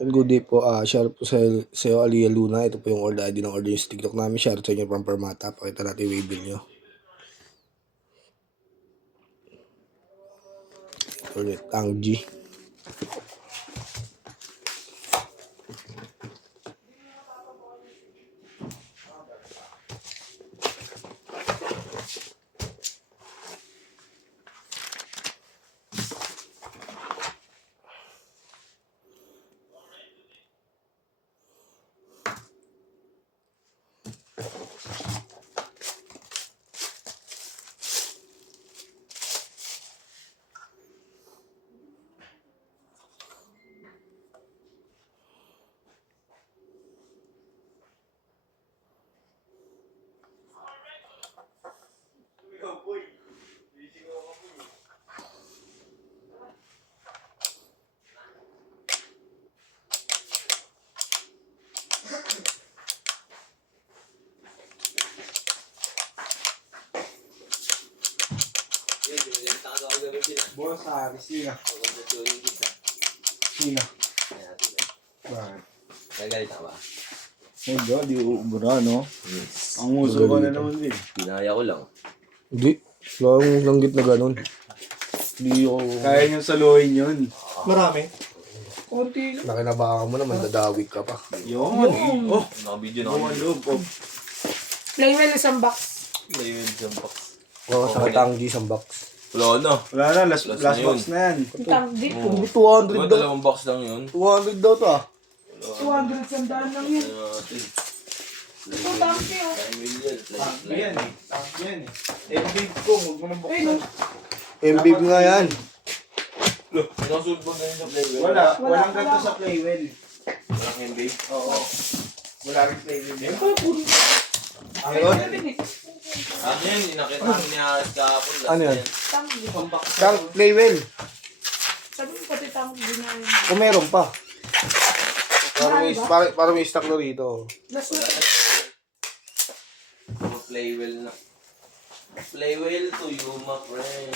And good day po, share po sa Aliyah Luna. Ito po yung order ID ng order yung TikTok namin. Share sa inyo from Permata. Pakita natin yung wave nyo. Ito ulit, Tangji. Boss, Sina. Sina. Bakit? Nagalit ka ba? Hindi, di uubra, no? Yes. Ang uso ko na naman din. Pinaya ko lang. Hindi. Wala akong langgit na ganun. Hindi ako... Kaya nyo saluhin yun. Marami. Konti lang. Nakinabakan mo naman, dadawig ka pa. Yun. Oh, Naka-video na buwan ako. loob. Oh. Playwell isang box. Ayun, isang box. Oo, sa Tangji, isang box. Wala na. Wala na, last Last na box na yan. Tangdi. Oo. 200 Diba, daw. dalawang box lang yun. 200 daw to 200 sandaan lang yun. Ano natin? Ito tangdi oh. 9 million. Tangki yan eh. Tangki yan eh. Big ko, huwag mo nang Ayun buksan. MBB nga yan. Pinasulbog na yun sa playwell. Walang ganito sa playwell. Walang NBA. Oo. Wala rin playwell. Ano yun? Ano yun? Inakita namin ni Aras kahapon. Last Ano yun? na Tangdi. Tang Playwell. Sabi mo pati tangdi na yun. Kung meron pa. Para may stock na rito. Last na. Puro playwell na. Playwell to you, my friend.